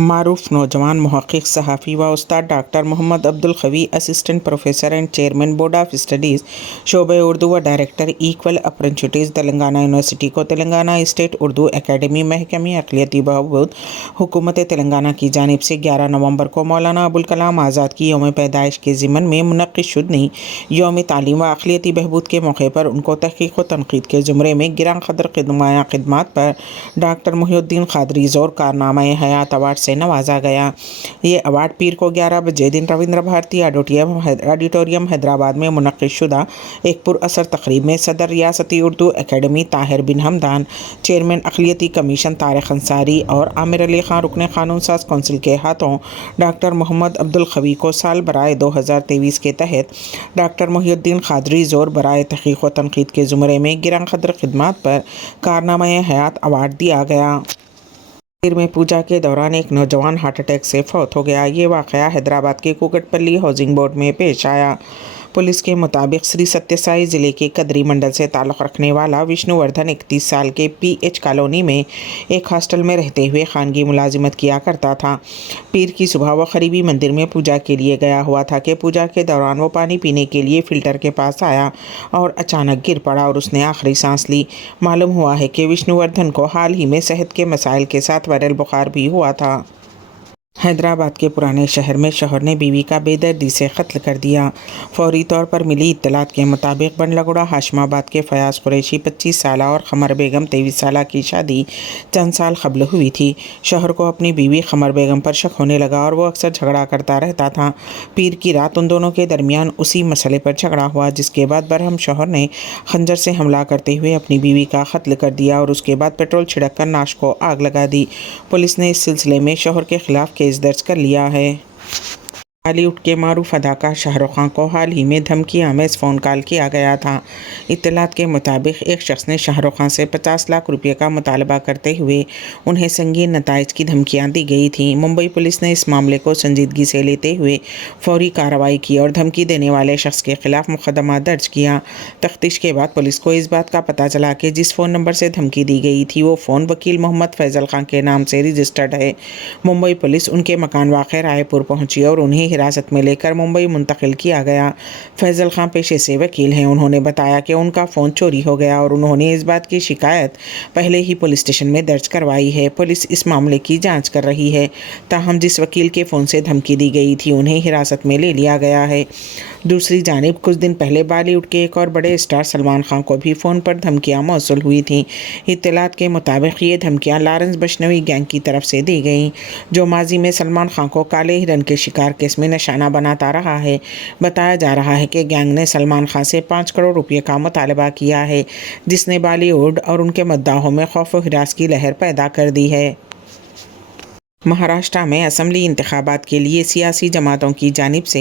معروف نوجوان محقق صحافی و استاد doctor Muhammad Abdul Qavi assistant professor and chairman board of studies شعبہ اردو و director equal opportunities Telangana university کو تلنگانہ اسٹیٹ اردو اکیڈمی محکمہ اقلیتی بہبود حکومت تلنگانہ کی جانب سے 11 نومبر کو مولانا ابوالکلام آزاد کی یوم پیدائش کے ضمن میں منعقد شدنی یوم تعلیم و اقلیتی بہبود کے موقع پر ان کو تحقیق و تنقید کے زمرے میں گراں قدر نمایاں خدمات پر ڈاکٹر محی الدین قادری زور کارنامہ حیات ایوارڈ سے نوازا گیا۔ یہ ایوارڈ پیر کو 11 بجے دن رویندر بھارتی آڈیٹوریم حیدرآباد میں منعقد شدہ ایک پر اثر تقریب میں صدر ریاستی اردو اکیڈمی طاہر بن حمدان، چیئرمین اقلیتی کمیشن طارق انصاری اور عامر علی خان رکن قانون ساز کونسل کے ہاتھوں ڈاکٹر محمد عبدالقوی کو سال برائے 2023 کے تحت ڈاکٹر محی الدین قادری زور برائے تحقیق و تنقید کے زمرے میں گراں قدر خدمات پر کارنامہ حیات ایوارڈ دیا گیا۔ میں پوجا کے دوران ایک نوجوان ہارٹ اٹیک سے فوت ہو گیا۔ یہ واقعہ حیدرآباد کے کوکٹ پلی ہاؤسنگ بورڈ میں پیش آیا۔ پولیس کے مطابق سری ستیہ سائی ضلع کے قدری منڈل سے تعلق رکھنے والا وشنو وردھن 31 سال کے پی ایچ کالونی میں ایک ہاسٹل میں رہتے ہوئے خانگی ملازمت کیا کرتا تھا۔ پیر کی صبح وہ قریبی مندر میں پوجا کے لیے گیا ہوا تھا کہ پوجا کے دوران وہ پانی پینے کے لیے فلٹر کے پاس آیا اور اچانک گر پڑا اور اس نے آخری سانس لی۔ معلوم ہوا ہے کہ وشنو وردھن کو حال ہی میں صحت کے مسائل کے ساتھ وائرل بخار بھی ہوا تھا۔ حیدرآباد کے پرانے شہر میں شوہر نے بیوی کا بے دردی سے قتل کر دیا۔ فوری طور پر ملی اطلاعات کے مطابق بنڈلگوڑا ہاشم آباد کے فیاض قریشی 25 سالہ اور قمر بیگم 23 سالہ کی شادی چند سال قبل ہوئی تھی۔ شوہر کو اپنی بیوی قمر بیگم پر شک ہونے لگا اور وہ اکثر جھگڑا کرتا رہتا تھا۔ پیر کی رات ان دونوں کے درمیان اسی مسئلے پر جھگڑا ہوا، جس کے بعد برہم شوہر نے خنجر سے حملہ کرتے ہوئے اپنی بیوی کا قتل کر دیا اور اس کے بعد پیٹرول چھڑک کر نعش کو آگ لگا دی۔ پولیس نے اس سلسلے میں شوہر کے خلاف کیس درج کر لیا ہے۔ بالی ووڈ کے معروف اداکار شاہ رخ خان کو حال ہی میں دھمکی آمیز فون کال کیا گیا تھا۔ اطلاعات کے مطابق ایک شخص نے شاہ رخ خان سے 50 لاکھ روپے کا مطالبہ کرتے ہوئے انہیں سنگین نتائج کی دھمکیاں دی گئی تھیں۔ ممبئی پولیس نے اس معاملے کو سنجیدگی سے لیتے ہوئے فوری کارروائی کی اور دھمکی دینے والے شخص کے خلاف مقدمہ درج کیا۔ تفتیش کے بعد پولیس کو اس بات کا پتہ چلا کہ جس فون نمبر سے دھمکی دی گئی تھی وہ فون وکیل محمد فیضل خان کے نام سے رجسٹرڈ ہے۔ ممبئی پولیس ان کے مکان واقع رائے پور پہنچی اور انہیں حراست میں لے کر ممبئی منتقل کیا گیا۔ فیضل خان پیشے سے وکیل ہیں۔ انہوں نے بتایا کہ ان کا فون چوری ہو گیا اور انہوں نے اس بات کی شکایت پہلے ہی پولیس اسٹیشن میں درج کروائی ہے۔ پولیس اس معاملے کی جانچ کر رہی ہے۔ تاہم جس وکیل کے فون سے دھمکی دی گئی تھی انہیں حراست میں لے لیا گیا ہے۔ دوسری جانب کچھ دن پہلے بالی ووڈ کے ایک اور بڑے اسٹار سلمان خان کو بھی فون پر دھمکیاں موصول ہوئی تھیں۔ اطلاعات کے مطابق یہ دھمکیاں لارنس بشنوئی گینگ کی طرف سے دی گئیں، جو ماضی میں سلمان خان کو کالے ہرن کے شکار کیس میں نشانہ بناتا رہا ہے۔ بتایا جا رہا ہے کہ گینگ نے سلمان خان سے 5 کروڑ روپے کا مطالبہ کیا ہے، جس نے بالی ووڈ اور ان کے مداحوں میں خوف و ہراس کی لہر پیدا کر دی ہے۔ مہاراشٹر میں اسمبلی انتخابات کے لیے سیاسی جماعتوں کی جانب سے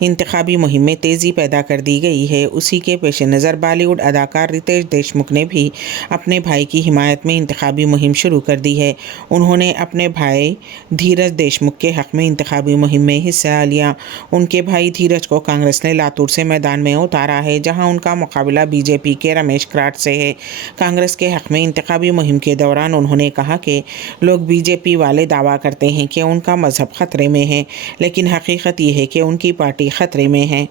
انتخابی مہم میں تیزی پیدا کر دی گئی ہے۔ اسی کے پیش نظر بالی ووڈ اداکار ریتیش دیشمکھ نے بھی اپنے بھائی کی حمایت میں انتخابی مہم شروع کر دی ہے۔ انہوں نے اپنے بھائی دھیرج دیشمکھ کے حق میں انتخابی مہم میں حصہ لیا۔ ان کے بھائی دھیرج کو کانگریس نے لاتور سے میدان میں اتارا ہے، جہاں ان کا مقابلہ بی جے پی کے رمیش کراٹ سے ہے۔ کانگریس کے حق میں انتخابی مہم کے دوران انہوں نے کہا کہ لوگ بی جے پی والے دعویٰ کرتے ہیں کہ ان کا مذہب خطرے میں ہے، لیکن حقیقت یہ ہے کہ ان کی پارٹی خطرے میں ہے۔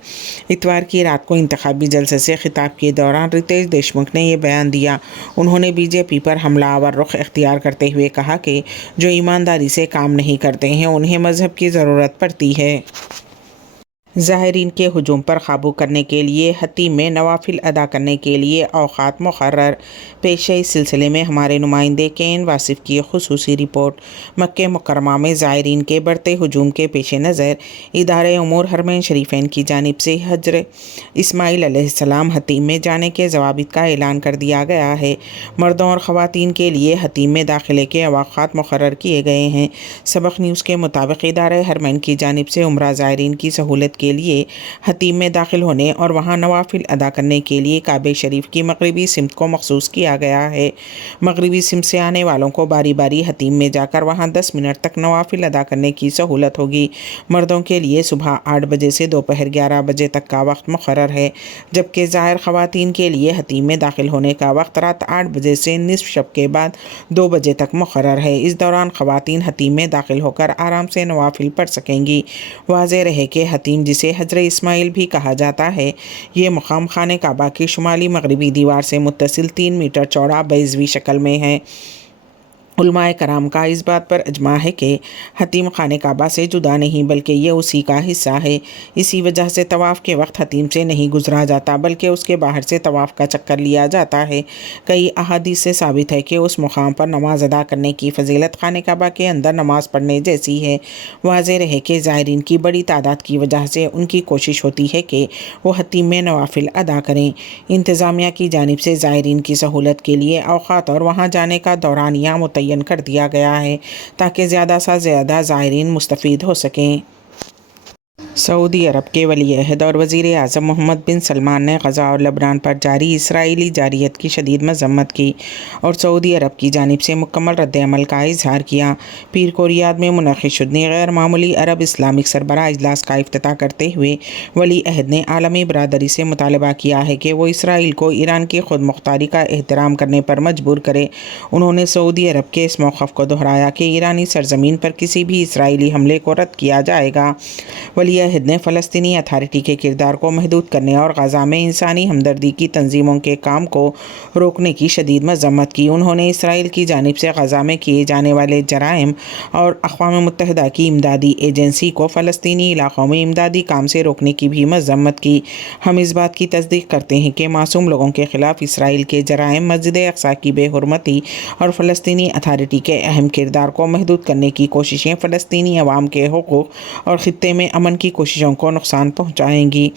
اتوار کی رات کو انتخابی جلسے سے خطاب کے دوران ریتیش دیشمکھ نے یہ بیان دیا۔ انہوں نے بی جے پی پر حملہ آور رخ اختیار کرتے ہوئے کہا کہ جو ایمانداری سے کام نہیں کرتے ہیں انہیں مذہب کی ضرورت پڑتی ہے۔ زائرین کے ہجوم پر قابو کرنے کے لیے حتیم میں نوافل ادا کرنے کے لیے اوقات مقرر۔ پیش ہے اس سلسلے میں ہمارے نمائندے کے واصف کی خصوصی رپورٹ۔ مکہ مکرمہ میں زائرین کے بڑھتے ہجوم کے پیش نظر ادارہ امور حرمین شریفین کی جانب سے حضرت اسماعیل علیہ السلام حتیم میں جانے کے ضوابط کا اعلان کر دیا گیا ہے۔ مردوں اور خواتین کے لیے حتیم میں داخلے کے اوقات مقرر کیے گئے ہیں۔ سبق نیوز کے مطابق ادارہ حرمین کی جانب سے عمرہ زائرین کی سہولت کے لیے حتیم میں داخل ہونے اور وہاں نوافل ادا کرنے کے لیے کعبہ شریف کی مغربی سمت کو مخصوص کیا گیا ہے۔ مغربی سمت سے آنے والوں کو باری باری حتیم میں جا کر وہاں 10 منٹ تک نوافل ادا کرنے کی سہولت ہوگی۔ مردوں کے لیے صبح 8 بجے سے دوپہر 11 بجے تک کا وقت مقرر ہے، جبکہ زائر خواتین کے لیے حتیم میں داخل ہونے کا وقت رات 8 بجے سے نصف شب کے بعد 2 بجے تک مقرر ہے۔ اس دوران خواتین حتیم میں داخل ہو کر آرام سے نوافل پڑھ سکیں گی۔ واضح رہے کہ حتیم، جسے حجر اسماعیل بھی کہا جاتا ہے، یہ مقام خانہ کعبہ کی شمالی مغربی دیوار سے متصل 3 میٹر چوڑا بیضوی شکل میں ہے۔ علماء کرام کا اس بات پر اجماع ہے کہ حتیم خانہ کعبہ سے جدا نہیں بلکہ یہ اسی کا حصہ ہے۔ اسی وجہ سے طواف کے وقت حتیم سے نہیں گزرا جاتا بلکہ اس کے باہر سے طواف کا چکر لیا جاتا ہے۔ کئی احادیث سے ثابت ہے کہ اس مقام پر نماز ادا کرنے کی فضیلت خانہ کعبہ کے اندر نماز پڑھنے جیسی ہے۔ واضح رہے کہ زائرین کی بڑی تعداد کی وجہ سے ان کی کوشش ہوتی ہے کہ وہ حتیم میں نوافل ادا کریں۔ انتظامیہ کی جانب سے زائرین کی سہولت کے لیے اوقات اور وہاں جانے کا دورانیہ متعین کر دیا گیا ہے تاکہ زیادہ سے زیادہ زائرین مستفید ہو سکیں۔ سعودی عرب کے ولی عہد اور وزیر اعظم محمد بن سلمان نے غزہ اور لبنان پر جاری اسرائیلی جارحیت کی شدید مذمت کی اور سعودی عرب کی جانب سے مکمل رد عمل کا اظہار کیا۔ پیر کو ریاض میں منعقد شدنی غیر معمولی عرب اسلامک سربراہ اجلاس کا افتتاح کرتے ہوئے ولی عہد نے عالمی برادری سے مطالبہ کیا ہے کہ وہ اسرائیل کو ایران کی خود مختاری کا احترام کرنے پر مجبور کرے۔ انہوں نے سعودی عرب کے اس موقف کو دہرایا کہ ایرانی سرزمین پر کسی بھی اسرائیلی حملے کو رد کیا جائے گا۔ ولی عہد نے فلسطینی اتھارٹی کے کردار کو محدود کرنے اور غزہ میں انسانی ہمدردی کی تنظیموں کے کام کو روکنے کی شدید مذمت کی۔ انہوں نے اسرائیل کی جانب سے غزہ میں کیے جانے والے جرائم اور اقوام متحدہ کی امدادی ایجنسی کو فلسطینی علاقوں میں امدادی کام سے روکنے کی بھی مذمت کی۔ ہم اس بات کی تصدیق کرتے ہیں کہ معصوم لوگوں کے خلاف اسرائیل کے جرائم، مسجد اقصیٰ کی بے حرمتی اور فلسطینی اتھارٹی کے اہم کردار کو محدود کرنے کی کوششیں فلسطینی عوام کے حقوق اور خطے میں امن کی کوششوں کو نقصان پہنچائیں گی۔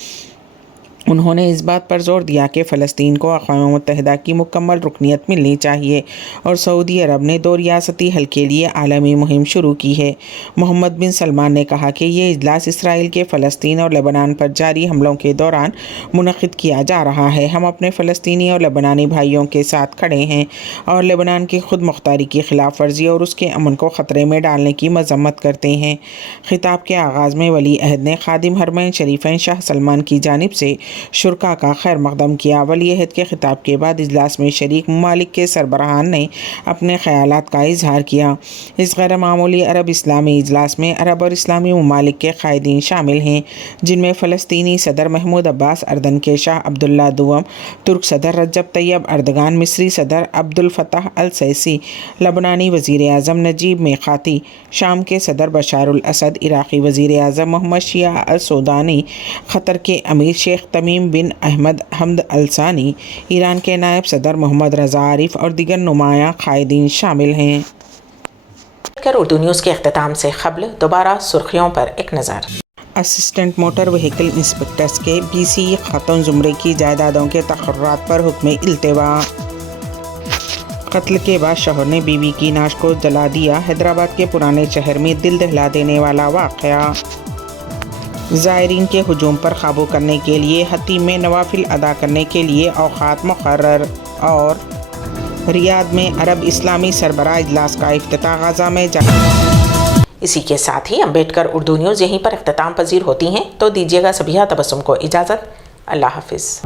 انہوں نے اس بات پر زور دیا کہ فلسطین کو اقوام متحدہ کی مکمل رکنیت ملنی چاہیے اور سعودی عرب نے 2 ریاستی حل کے لیے عالمی مہم شروع کی ہے۔ محمد بن سلمان نے کہا کہ یہ اجلاس اسرائیل کے فلسطین اور لبنان پر جاری حملوں کے دوران منعقد کیا جا رہا ہے۔ ہم اپنے فلسطینی اور لبنانی بھائیوں کے ساتھ کھڑے ہیں اور لبنان کی خود مختاری کی خلاف ورزی اور اس کے امن کو خطرے میں ڈالنے کی مذمت کرتے ہیں۔ خطاب کے آغاز میں ولی عہد نے خادم حرمین شریفین شاہ سلمان کی جانب سے شرکاء کا خیر مقدم کیا۔ ولی عہد کے خطاب کے بعد اجلاس میں شریک ممالک کے سربراہان نے اپنے خیالات کا اظہار کیا۔ اس غیر معمولی عرب اسلامی اجلاس میں عرب اور اسلامی ممالک کے قائدین شامل ہیں، جن میں فلسطینی صدر محمود عباس، اردن کے شاہ عبداللہ دوم، ترک صدر رجب طیب اردگان، مصری صدر عبد الفتاح السیسی، لبنانی وزیر اعظم نجیب میقاتی، شام کے صدر بشار الاسد، عراقی وزیر اعظم محمد شیع السودانی، قطر کے امیر شیخ تمیم بن احمد حمد الثانی، ایران کے نائب صدر محمد رضا عارف اور دیگر نمایاں قائدین شامل ہیں۔ اردو نیوز کے اختتام سے قبل دوبارہ سرخیوں پر ایک نظر۔ اسسٹنٹ موٹر وہیکل انسپکٹرز کے BCE خاتون زمرے کی جائیدادوں کے تقررات پر حکم التوا۔ قتل کے بعد شوہر نے بیوی کی نعش کو جلا دیا، حیدرآباد کے پرانے شہر میں دل دہلا دینے والا واقعہ۔ زائرین کے ہجوم پر قابو کرنے کے لیے حتیم میں نوافل ادا کرنے کے لیے اوقات مقرر، اور ریاض میں عرب اسلامی سربراہ اجلاس کا افتتاح۔ غزہ میں اسی کے ساتھ ہی امبیڈکر اردو نیوز یہیں پر اختتام پذیر ہوتی ہیں، تو دیجیے گا سبیہ تبسم کو اجازت۔ اللہ حافظ۔